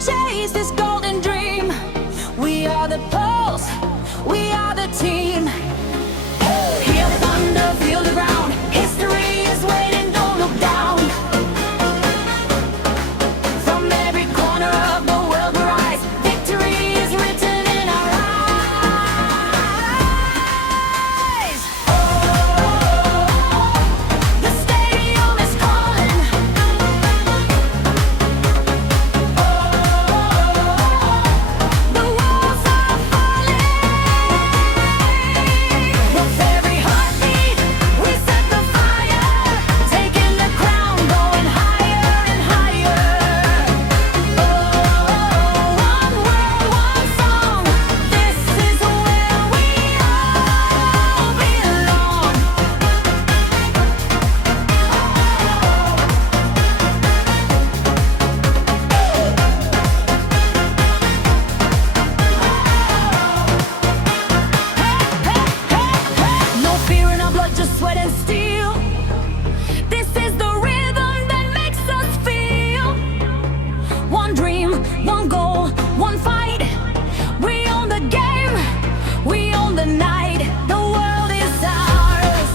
chase this golden dream. We are the pulse, we are the team. Hear the thunder, feel the ground. History is waiting, don't look down. From every corner of the world we rise. Victory is written in our eyes. Oh, the stadium is calling. The walls are falling. With every heartbeat, we set the fire, taking the crown, going higher and higher. Oh, one world, one song. This is where we all belong. No fear in our blood, just sweat and steel. This is the rhythm that makes us feel. One dream, one goal, one fight. We own the game, we own the night. The world is ours.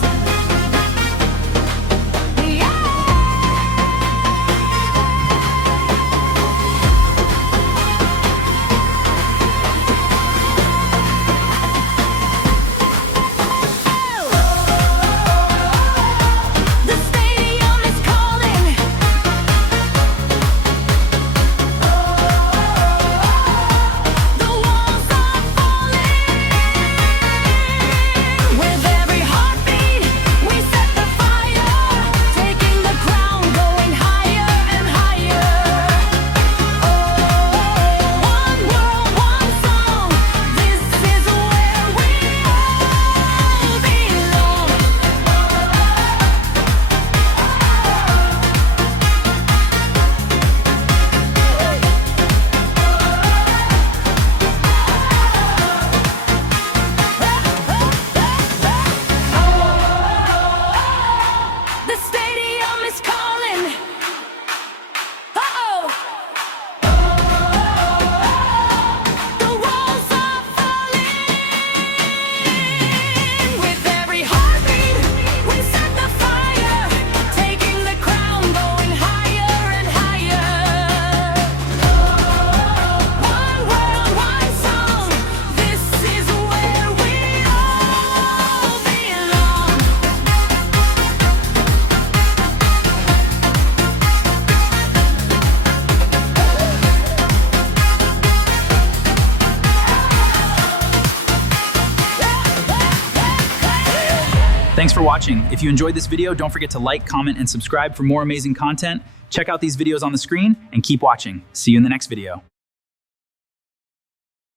Yeah. The stadium is calling. The walls are falling. With every heartbeat, we set the fire, taking the crown, going higher and higher. Oh, one world, one song. This is where we all belong. The stadium is calling. Uh-oh. The walls are falling. With every heartbeat, we set the fire, taking the crown, going higher and higher. One world, one song. This is where we all belong. Thanks for watching. If you enjoyed this video, don't forget to like, comment, and subscribe for more amazing content. Check out these videos on the screen and keep watching. See you in the next video.